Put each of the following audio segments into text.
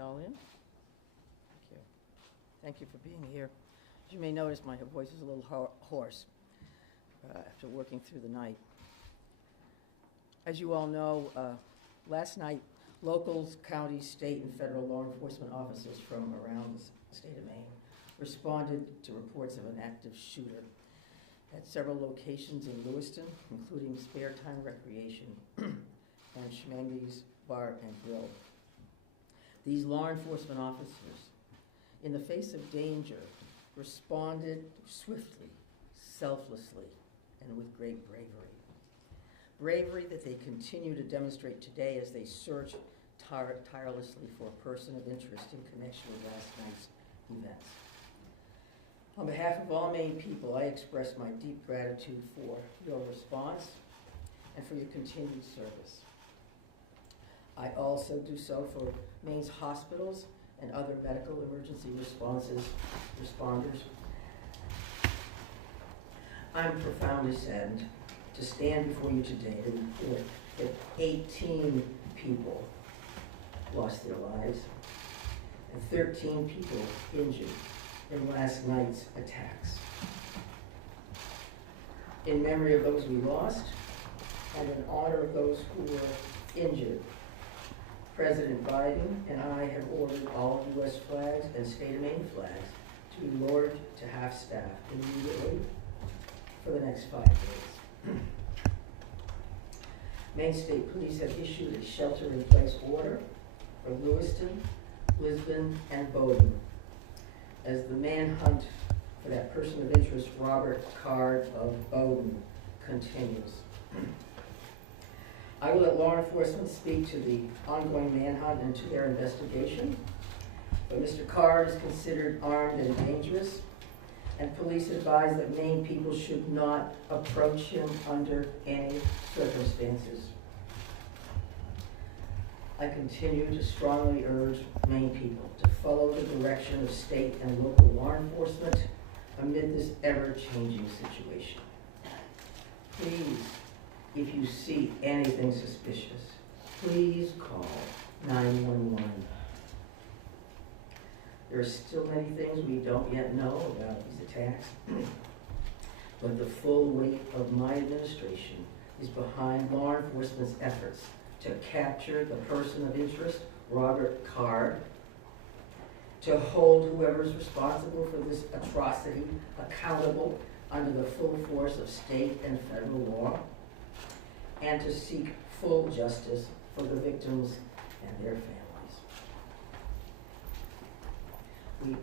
all in? Thank you. Thank you for being here. As you may notice, my voice is a little hoarse after working through the night. As you all know, last night, locals, county, state, and federal law enforcement officers from around the state of Maine responded to reports of an active shooter at several locations in Lewiston, including Spare Time Recreation and Schmangy's Bar and Grill. These law enforcement officers, in the face of danger, responded swiftly, selflessly, and with great bravery. Bravery that they continue to demonstrate today as they search tirelessly for a person of interest in connection with last night's events. On behalf of all Maine people, I express my deep gratitude for your response and for your continued service. I also do so for Maine's hospitals and other medical emergency responders. I'm profoundly saddened to stand before you today to report that 18 people lost their lives and 13 people injured in last night's attacks. In memory of those we lost and in honor of those who were injured, President Biden and I have ordered all U.S. flags and state of Maine flags to be lowered to half-staff immediately for the next 5 days. Maine State Police have issued a shelter-in-place order for Lewiston, Lisbon, and Bowdoin as the manhunt for that person of interest, Robert Card of Bowdoin, continues. I will let law enforcement speak to the ongoing manhunt and to their investigation, but Mr. Card is considered armed and dangerous, and police advise that Maine people should not approach him under any circumstances. I continue to strongly urge Maine people to follow the direction of state and local law enforcement amid this ever-changing situation. Please, if you see anything suspicious, please call 911. There are still many things we don't yet know about these attacks, but the full weight of my administration is behind law enforcement's efforts to capture the person of interest, Robert Card, to hold whoever is responsible for this atrocity accountable under the full force of state and federal law, and to seek full justice for the victims and their families. We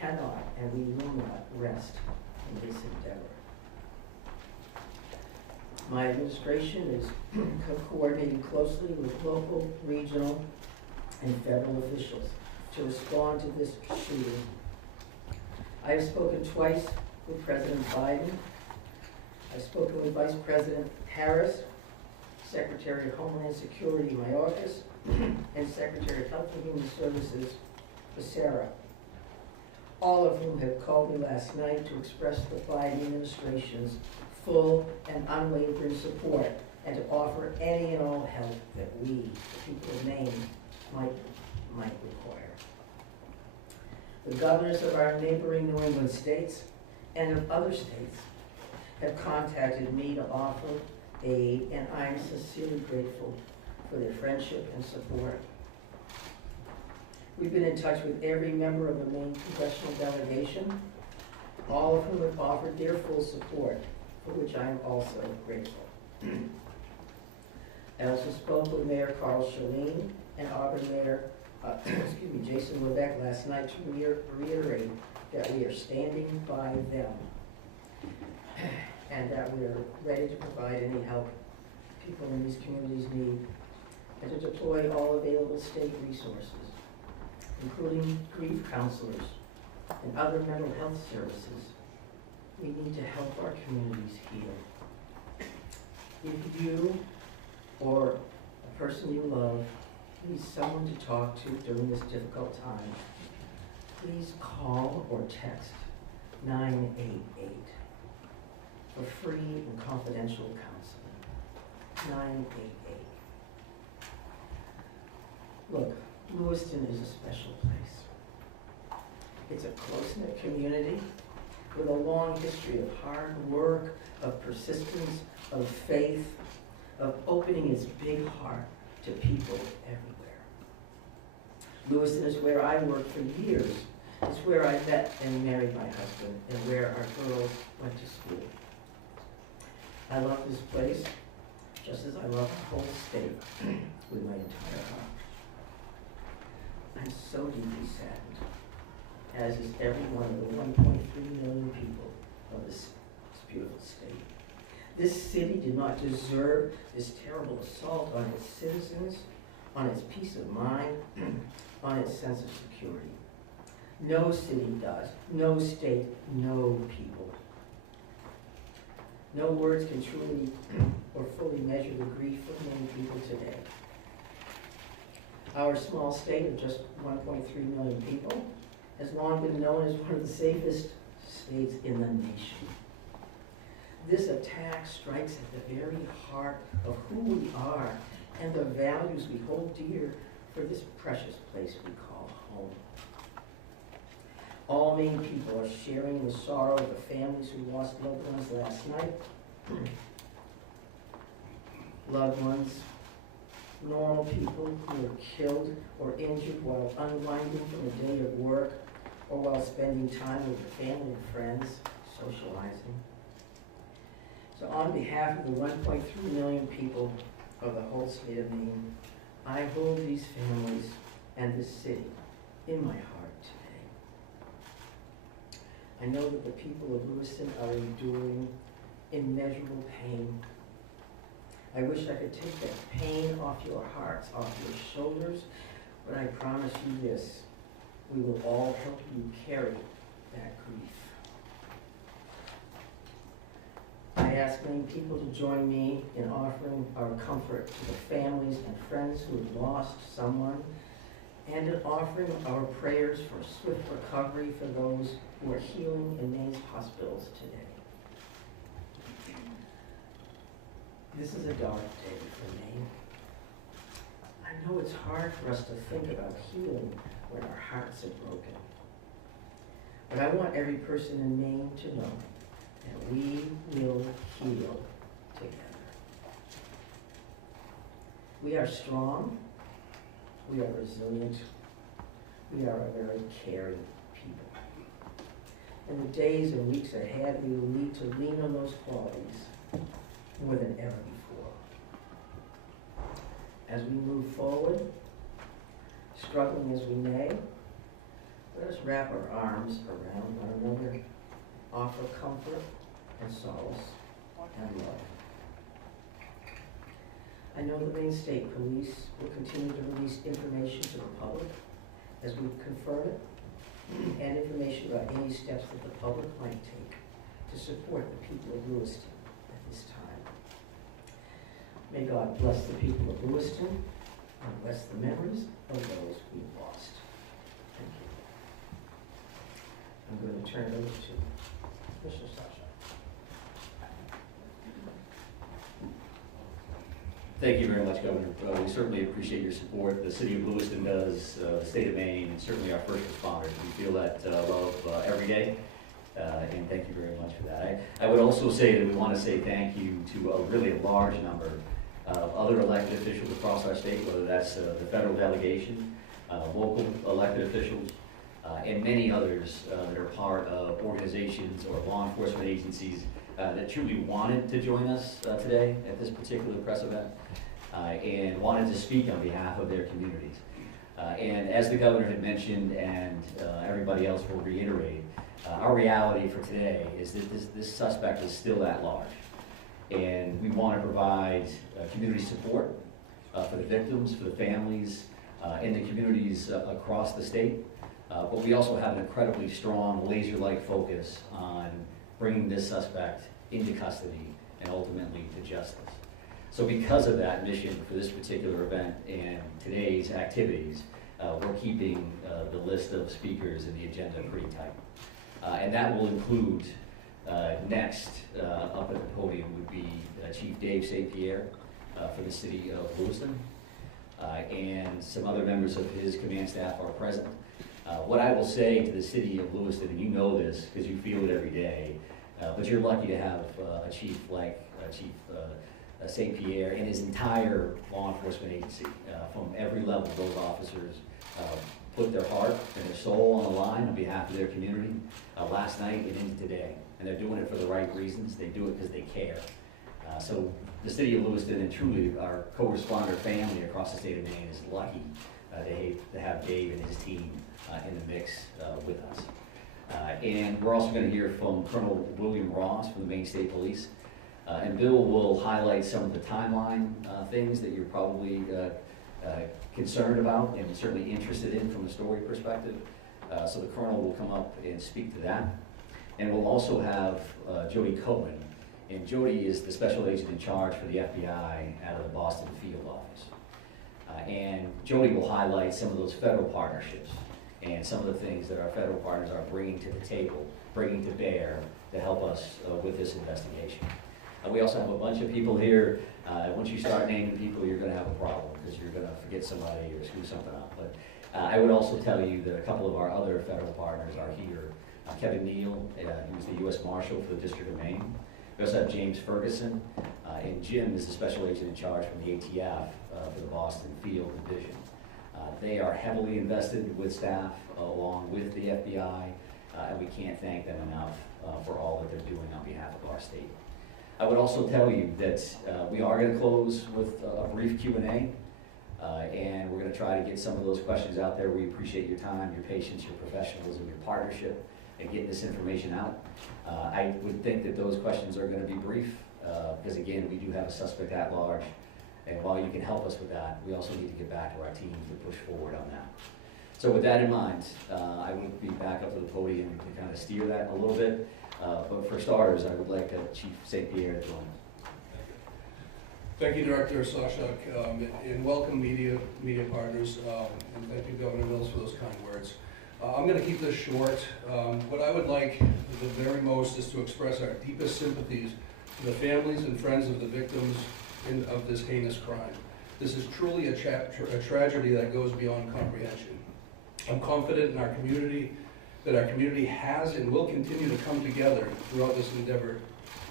cannot and we will not rest in this endeavor. My administration is coordinating closely with local, regional, and federal officials to respond to this shooting. I have spoken twice with President Biden. I've spoken with Vice President Harris, Secretary of Homeland Security in my office, and Secretary of Health and Human Services, Becerra, all of whom have called me last night to express the Biden administration's full and unwavering support and to offer any and all help that we, the people of Maine, might require. The governors of our neighboring New England states and of other states have contacted me to offer aid, and I'm sincerely grateful for their friendship and support. We've been in touch with every member of the Maine congressional delegation, all of whom have offered their full support, for which I am also grateful. I also spoke with Mayor Carl Chalene and Auburn Mayor Jason Lebec last night to reiterate that we are standing by them and that we are ready to provide any help people in these communities need, and to deploy all available state resources, including grief counselors and other mental health services. We need to help our communities heal. If you or a person you love need someone to talk to during this difficult time, please call or text 988 for free and confidential counseling. 988. Look, Lewiston is a special place. It's a close-knit community with a long history of hard work, of persistence, of faith, of opening its big heart to people everywhere. Lewiston is where I worked for years. It's where I met and married my husband and where our girls went to school. I love this place just as I love the whole state with my entire heart. I'm so deeply saddened, as is every one of the 1.3 million people of this beautiful state. This city did not deserve this terrible assault on its citizens, on its peace of mind, on its sense of security. No city does, no state, no people. No words can truly or fully measure the grief of many people today. Our small state of just 1.3 million people has long been known as one of the safest states in the nation. This attack strikes at the very heart of who we are and the values we hold dear for this precious place we call home. All Maine people are sharing the sorrow of the families who lost loved ones last night. Loved ones, normal people who were killed or injured while unwinding from a day of work or while spending time with their family and friends, socializing. So on behalf of the 1.3 million people of the whole state of Maine, I hold these families and this city in my heart today. I know that the people of Lewiston are enduring immeasurable pain. I wish I could take that pain off your hearts, off your shoulders, but I promise you this, we will all help you carry that grief. I ask many people to join me in offering our comfort to the families and friends who have lost someone, and in offering our prayers for swift recovery for those who are healing in Maine's hospitals today. This is a dark day for Maine. I know it's hard for us to think about healing when our hearts are broken. But I want every person in Maine to know that we will heal together. We are strong, we are resilient, we are a very caring people. In the days and weeks ahead, we will need to lean on those qualities more than ever before. As we move forward, struggling as we may, let us wrap our arms around one another, offer comfort and solace and love. I know the Maine State Police will continue to release information to the public as we confirm it, and information about any steps that the public might take to support the people of Lewiston at this time. May God bless the people of Lewiston and bless the memories of those we've lost. Thank you. I'm going to turn it over to Mr. Sasha. Thank you very much, Governor. We certainly appreciate your support. The city of Lewiston does, the state of Maine, and certainly our first responders. We feel that love every day, and thank you very much for that. I would also say that we want to say thank you to a really large number of other elected officials across our state, whether that's the federal delegation, local elected officials, and many others that are part of organizations or law enforcement agencies that truly wanted to join us today at this particular press event and wanted to speak on behalf of their communities. And as the governor had mentioned, and everybody else will reiterate, our reality for today is that this suspect is still at large. And we want to provide community support for the victims, for the families, in the communities across the state. But we also have an incredibly strong laser-like focus on bringing this suspect into custody and ultimately to justice. So because of that mission for this particular event and today's activities, we're keeping the list of speakers and the agenda pretty tight. And that will include next up at the podium would be Chief Dave St. Pierre for the city of Lewiston. and some other members of his command staff are present. What I will say to the city of Lewiston, and you know this because you feel it every day, but you're lucky to have a chief like Chief St. Pierre and his entire law enforcement agency. From every level, those officers put their heart and their soul on the line on behalf of their community last night and into today. And they're doing it for the right reasons. They do it because they care. So the city of Lewiston and truly our co-responder family across the state of Maine is lucky to have Dave and his team in the mix with us. And we're also going to hear from Colonel William Ross from the Maine State Police. And Bill will highlight some of the timeline things that you're probably concerned about and certainly interested in from a story perspective. So the Colonel will come up and speak to that. And we'll also have Jody Cohen. And Jody is the special agent in charge for the FBI out of the Boston field office. And Jody will highlight some of those federal partnerships and some of the things that our federal partners are bringing to the table, bringing to bear to help us with this investigation. We also have a bunch of people here. Once you start naming people, you're going to have a problem because you're going to forget somebody or screw something up. But I would also tell you that a couple of our other federal partners are here. Kevin Neal, who's the U.S. Marshal for the District of Maine. We also have James Ferguson, and Jim is the special agent in charge from the ATF for the Boston Field Division. They are heavily invested with staff along with the FBI, and we can't thank them enough for all that they're doing on behalf of our state. I would also tell you that we are going to close with a brief Q&A, and we're going to try to get some of those questions out there. We appreciate your time, your patience, your professionalism, your partnership in getting this information out. I would think that those questions are going to be brief, because again, we do have a suspect at large, and while you can help us with that, we also need to get back to our team to push forward on that. So with that in mind, I would be back up to the podium to kind of steer that a little bit. But for starters, I would like Chief St. Pierre to join us. Thank you, Director Sawchuk, and welcome media partners, and thank you, Governor Mills, for those kind words. I'm going to keep this short. What I would like the very most is to express our deepest sympathies to the families and friends of the victims of this heinous crime. This is truly a tragedy that goes beyond comprehension. I'm confident in our community, that our community has and will continue to come together throughout this endeavor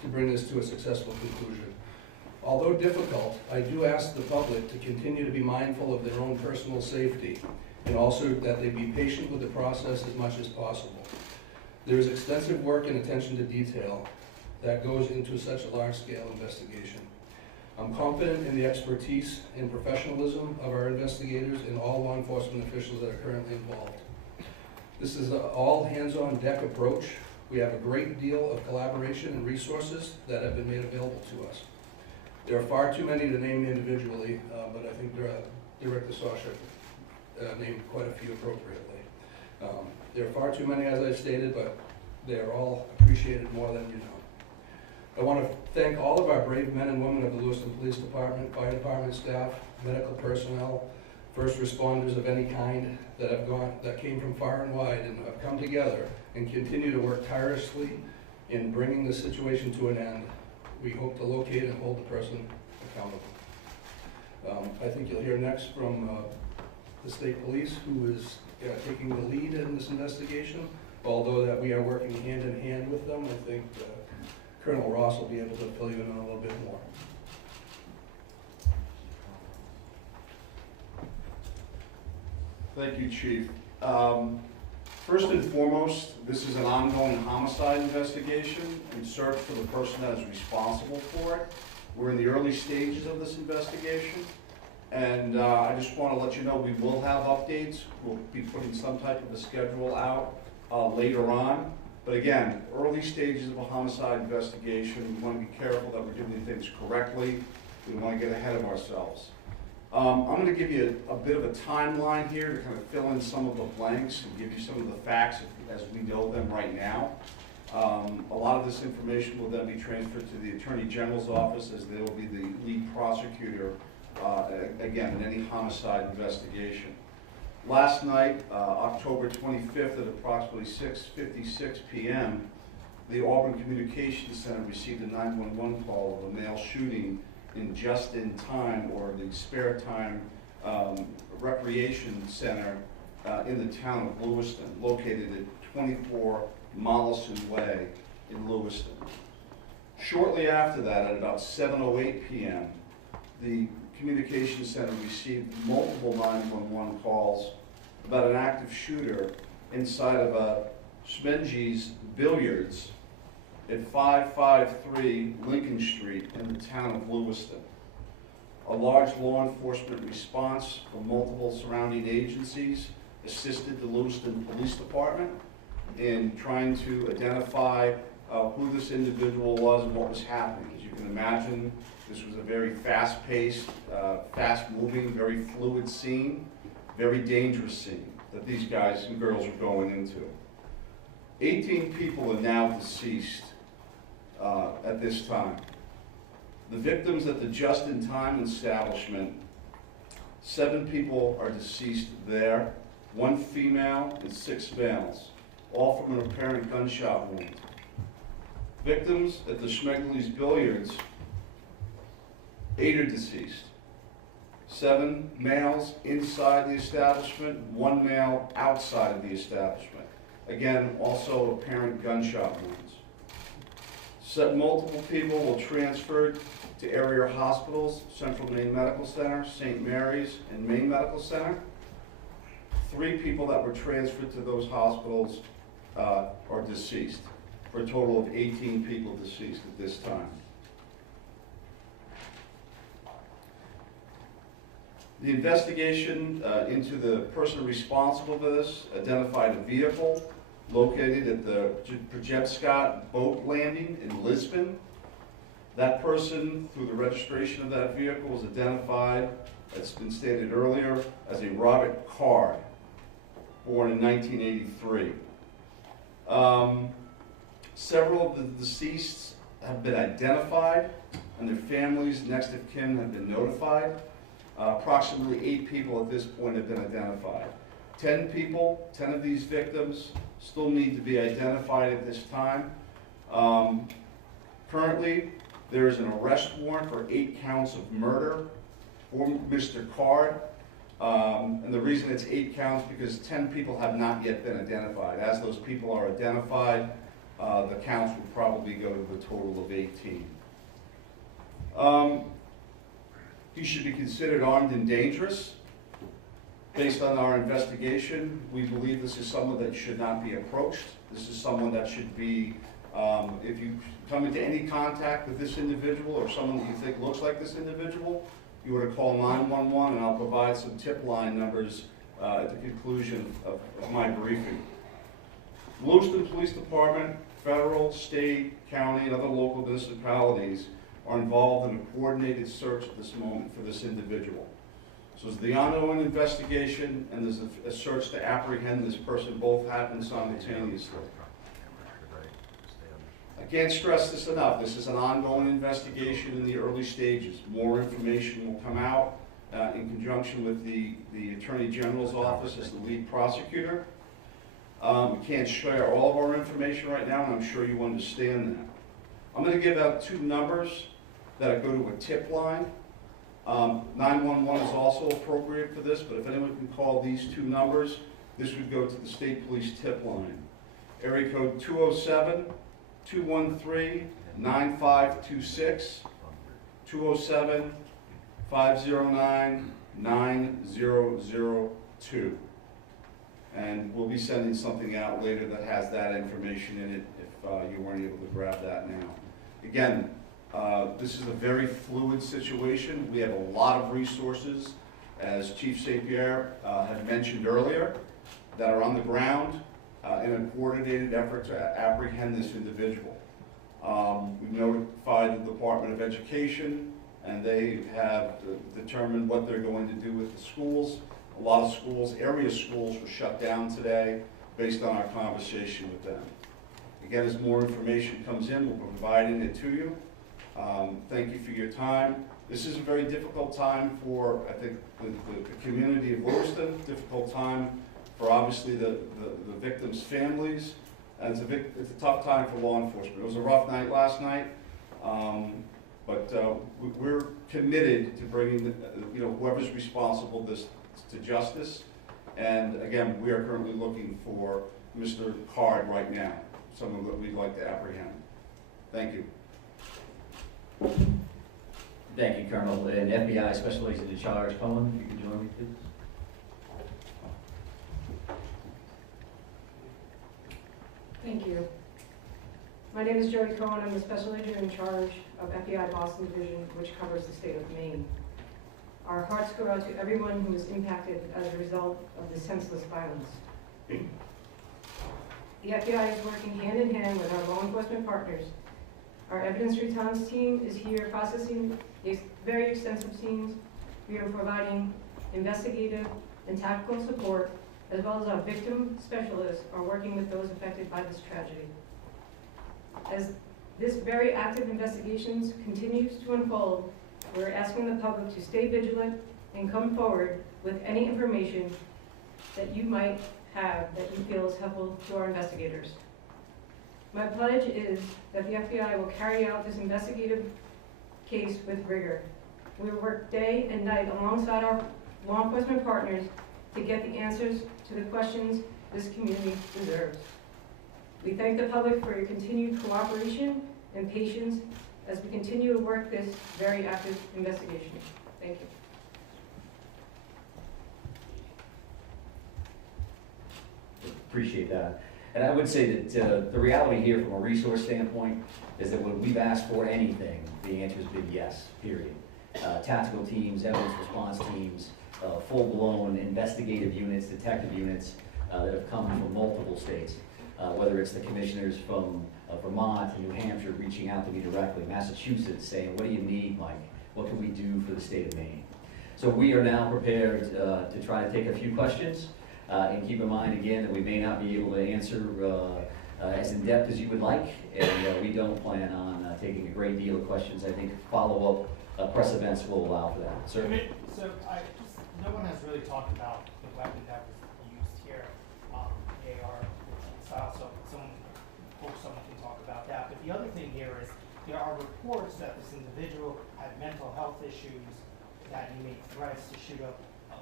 to bring this to a successful conclusion. Although difficult, I do ask the public to continue to be mindful of their own personal safety, and also that they be patient with the process as much as possible. There is extensive work and attention to detail that goes into such a large-scale investigation. I'm confident in the expertise and professionalism of our investigators and all law enforcement officials that are currently involved. This is an all-hands-on-deck approach. We have a great deal of collaboration and resources that have been made available to us. There are far too many to name individually, but I think Director Sawchuk named quite a few appropriately. There are far too many, as I stated, but they are all appreciated more than you know. I want to thank all of our brave men and women of the Lewiston Police Department, Fire Department staff, medical personnel, first responders of any kind that came from far and wide and have come together and continue to work tirelessly in bringing the situation to an end. We hope to locate and hold the person accountable. I think you'll hear next from the state police, who is taking the lead in this investigation. Although that we are working hand in hand with them, I think Colonel Ross will be able to fill you in on a little bit more. Thank you, Chief. First and foremost, this is an ongoing homicide investigation in search for the person that is responsible for it. We're in the early stages of this investigation, and I just want to let you know we will have updates. We'll be putting some type of a schedule out later on. But again, early stages of a homicide investigation, we want to be careful that we're doing things correctly. We want to get ahead of ourselves. I'm going to give you a bit of a timeline here to kind of fill in some of the blanks and give you some of the facts as we know them right now. A lot of this information will then be transferred to the Attorney General's office, as they will be the lead prosecutor, again, in any homicide investigation. Last night, October 25th at approximately 6:56 p.m., the Auburn Communications Center received a 911 call of a male shooting in just-in-time, or the spare time, recreation center in the town of Lewiston, located at 24 Mollison Way in Lewiston. Shortly after that, at about 7:08 p.m., the communications center received multiple 911 calls about an active shooter inside of a Schmenge's Billiards at 553 Lincoln Street in the town of Lewiston. A large law enforcement response from multiple surrounding agencies assisted the Lewiston Police Department in trying to identify who this individual was and what was happening. As you can imagine, this was a very fast-paced, fast-moving, very fluid scene, very dangerous scene that these guys and girls were going into. 18 people are now deceased at this time. The victims at the just-in-time establishment, 7 people are deceased there, 1 female and 6 males, all from an apparent gunshot wound. Victims at the Schmenge's Billiards, 8 are deceased. 7 males inside the establishment, 1 male outside of the establishment. Again, also apparent gunshot wounds. Multiple people were transferred to area hospitals, Central Maine Medical Center, St. Mary's, and Maine Medical Center. 3 people that were transferred to those hospitals are deceased, for a total of 18 people deceased at this time. The investigation into the person responsible for this identified a vehicle located at the Projet boat landing in Lisbon. That person, through the registration of that vehicle, was identified, it's been stated earlier, as a Robert Card, born in 1983. Several of the deceased have been identified, and their families, next of kin, have been notified. Approximately 8 people at this point have been identified. 10 people, 10 of these victims, still need to be identified at this time. Currently, there is an arrest warrant for 8 counts of murder for Mr. Card. And the reason it's 8 counts because 10 people have not yet been identified. As those people are identified, the counts would probably go to the total of 18. He should be considered armed and dangerous. Based on our investigation, we believe this is someone that should not be approached. This is someone that should be, if you come into any contact with this individual or someone that you think looks like this individual, you were to call 911, and I'll provide some tip line numbers at the conclusion of my briefing. Lewiston Police Department, federal, state, county, and other local municipalities are involved in a coordinated search at this moment for this individual. So there's the ongoing investigation, and there's a search to apprehend this person. Both happen simultaneously. I can't stress this enough. This is an ongoing investigation in the early stages. More information will come out in conjunction with the Attorney General's office as the lead prosecutor. We can't share all of our information right now, and I'm sure you understand that. I'm going to give out 2 numbers that go to a tip line. 911 is also appropriate for this, but if anyone can call these 2 numbers, this would go to the State Police tip line. Area code 207-213-9526, 207-509-9002. And we'll be sending something out later that has that information in it if you weren't able to grab that now. Again, this is a very fluid situation. We have a lot of resources, as Chief St. Pierre had mentioned earlier, that are on the ground in a coordinated effort to apprehend this individual. We've notified the Department of Education, and they have determined what they're going to do with the schools. A lot of schools, area schools, were shut down today based on our conversation with them. Again, as more information comes in, we'll be providing it to you. Thank you for your time. This is a very difficult time for, I think, the community of Lewiston, difficult time for obviously the victims' families, and it's a tough time for law enforcement. It was a rough night last night. But we're committed to bringing, whoever's responsible this to justice. And again, we are currently looking for Mr. Card right now, someone that we'd like to apprehend. Thank you. Thank you, Colonel. And FBI Special Agent in Charge, Cohen, if you could join me, please. Thank you. My name is Joey Cohen. I'm the Special Agent in charge of FBI Boston Division, which covers the state of Maine. Our hearts go out to everyone who was impacted as a result of this senseless violence. The FBI is working hand in hand with our law enforcement partners. Our evidence response team is here processing very extensive scenes. We are providing investigative and tactical support, as well as our victim specialists are working with those affected by this tragedy. As this very active investigations continues to unfold, we're asking the public to stay vigilant and come forward with any information that you might have that you feel is helpful to our investigators. My pledge is that the FBI will carry out this investigative case with rigor. We will work day and night alongside our law enforcement partners to get the answers to the questions this community deserves. We thank the public for your continued cooperation and patience as we continue to work this very active investigation. Thank you. Appreciate that. And I would say that the reality here from a resource standpoint is that when we've asked for anything, the answer has been yes, period. Tactical teams, evidence response teams, full-blown investigative units, detective units that have come from multiple states, whether it's the commissioners from Vermont and New Hampshire reaching out to me directly, Massachusetts saying, what do you need, Mike? What can we do for the state of Maine? So we are now prepared to try to take a few questions. And keep in mind, again, that we may not be able to answer as in-depth as you would like, and we don't plan on taking a great deal of questions. I think follow-up press events will allow for that. Sir? So no one has really talked about the weapon that was used here, AR style, so hope someone can talk about that. But the other thing here is there are reports that this individual had mental health issues, that he made threats to shoot up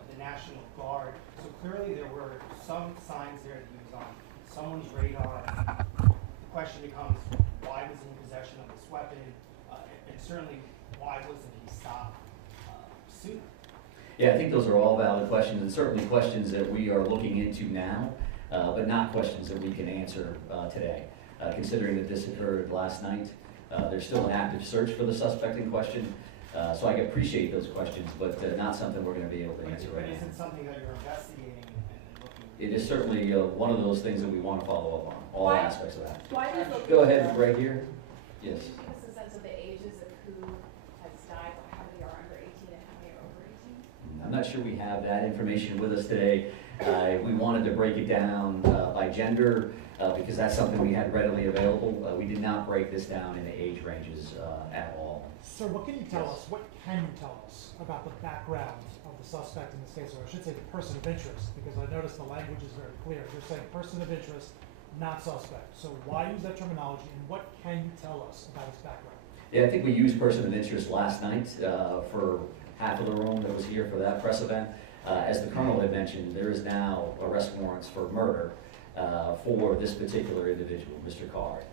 the National Guard. So clearly there were some signs there that he was on someone's radar. The question becomes, why was he in possession of this weapon? And certainly, why wasn't he stopped sooner? Yeah, I think those are all valid questions, and certainly questions that we are looking into now, but not questions that we can answer today. Considering that this occurred last night, there's still an active search for the suspect in question. So I appreciate those questions, but not something we're going to be able to answer right now. But is it something that you're investigating and looking at? It is certainly one of those things that we want to follow up on, all aspects of that. Why does it Go ahead, right here. Yes. Could you give us a sense of the ages of who has died, how many are under 18 and how many are over 18? I'm not sure we have that information with us today. We wanted to break it down by gender because that's something we had readily available. We did not break this down into age ranges at all. Sir, what can you tell us? What can you tell us about the background of the suspect in this case, or I should say the person of interest? Because I noticed the language is very clear. You're saying person of interest, not suspect. So why use that terminology, and what can you tell us about his background? Yeah, I think we used person of interest last night for half of the room that was here for that press event. As the Colonel had mentioned, there is now arrest warrants for murder for this particular individual, Mr. Card.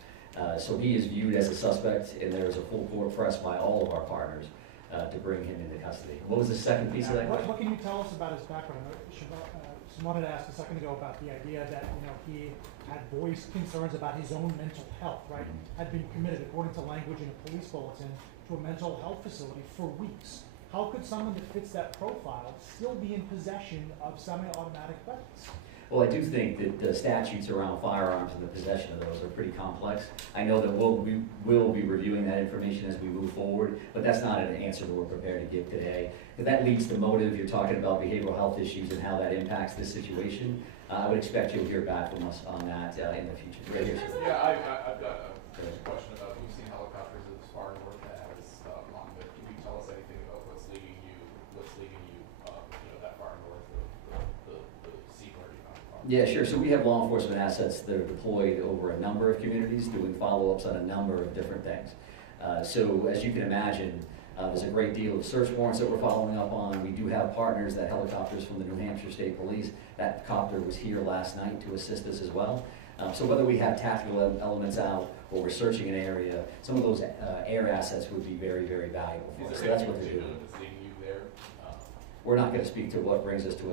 So he is viewed as a suspect, and there is a full court press by all of our partners to bring him into custody. What was the second piece of that question? What can you tell us about his background? Someone had asked a second ago about the idea that he had voiced concerns about his own mental health, right? Had been committed, according to language in a police bulletin, to a mental health facility for weeks. How could someone that fits that profile still be in possession of semi-automatic weapons? Well, I do think that the statutes around firearms and the possession of those are pretty complex. I know that we will be reviewing that information as we move forward, but that's not an answer that we're prepared to give today. If that leads to motive, you're talking about behavioral health issues and how that impacts this situation, I would expect you'll hear back from us on that in the future. Right here, sir. Yeah, I've got a question about, we've seen helicopters as far north as long, but can you tell us anything about what's leading you that far north of the scene where you found the car? Yeah, sure. So we have law enforcement assets that are deployed over a number of communities doing follow-ups on a number of different things. So as you can imagine, there's a great deal of search warrants that we're following up on. We do have partners, that helicopters from the New Hampshire State Police. That copter was here last night to assist us as well. So whether we have tactical elements out or we're searching an area, some of those air assets would be very, very valuable for us. Is So there that's anything what they're particular doing. that's leading you there? We're not going to speak to what brings us to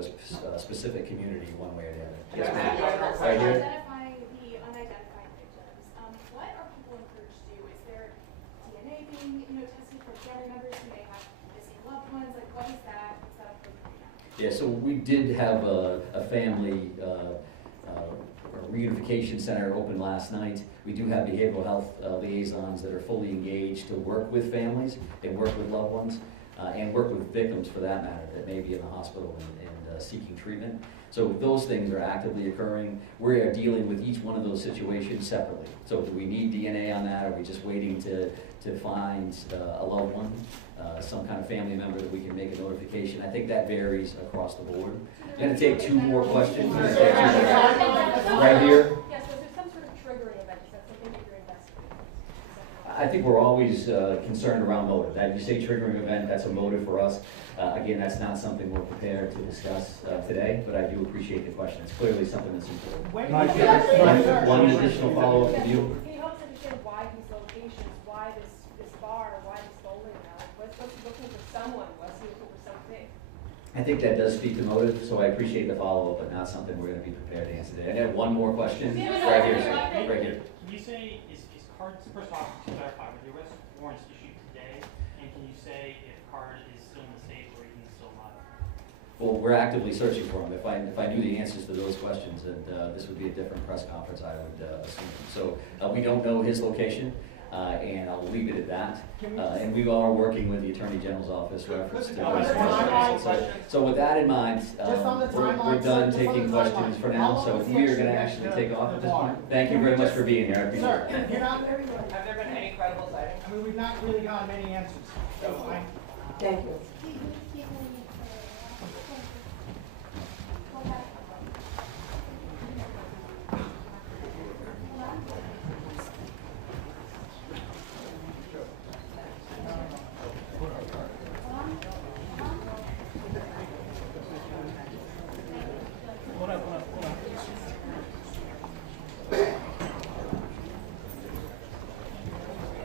a specific community one way or the other. Yes, Yeah. ma'am. So Right here. identifying the unidentified victims, what are people encouraged to do? Is there DNA being, tested for family members who may have missing loved ones? Like, what is that appropriate now? Yeah, so we did have a family reunification center open last night. We do have behavioral health liaisons that are fully engaged to work with families and work with loved ones and work with victims for that matter that may be in the hospital and seeking treatment. So those things are actively occurring. We are dealing with each one of those situations separately. So do we need DNA on that? Are we just waiting to find a loved one, some kind of family member that we can make a notification? I think that varies across the board. I'm going to take two more questions. Right here. Yes, so there's some sort of triggering event, is that something that you're investigating? I think we're always concerned around motive. That you say triggering event, that's a motive for us. Again, that's not something we're prepared to discuss today, but I do appreciate the question. It's clearly something that's important. When- One additional follow-up from you. Can you help us understand why these locations, why this bar, why this bowling alley? Was he looking for someone, was he looking for something? I think that does speak to motive, so I appreciate the follow-up, but not something we're going to be prepared to answer today. I have one more question. Right here, sir. Right here. Can you say, is Card, first off, to clarify, were the arrest warrants issued today? And can you say if Card is still in the state or he's still not? Well, we're actively searching for him. If I knew the answers to those questions, then this would be a different press conference, I would assume. So we don't know his location, and I'll leave it at that. And we are working with the Attorney General's office reference to those questions. So with that in mind, we're done taking questions for now. So we are going to actually take off at this point. Thank you very much for being here. I appreciate Sir, it. you're not, Have there been any credible sightings? I mean, we've not really gotten many answers, so I. Thank you. Can you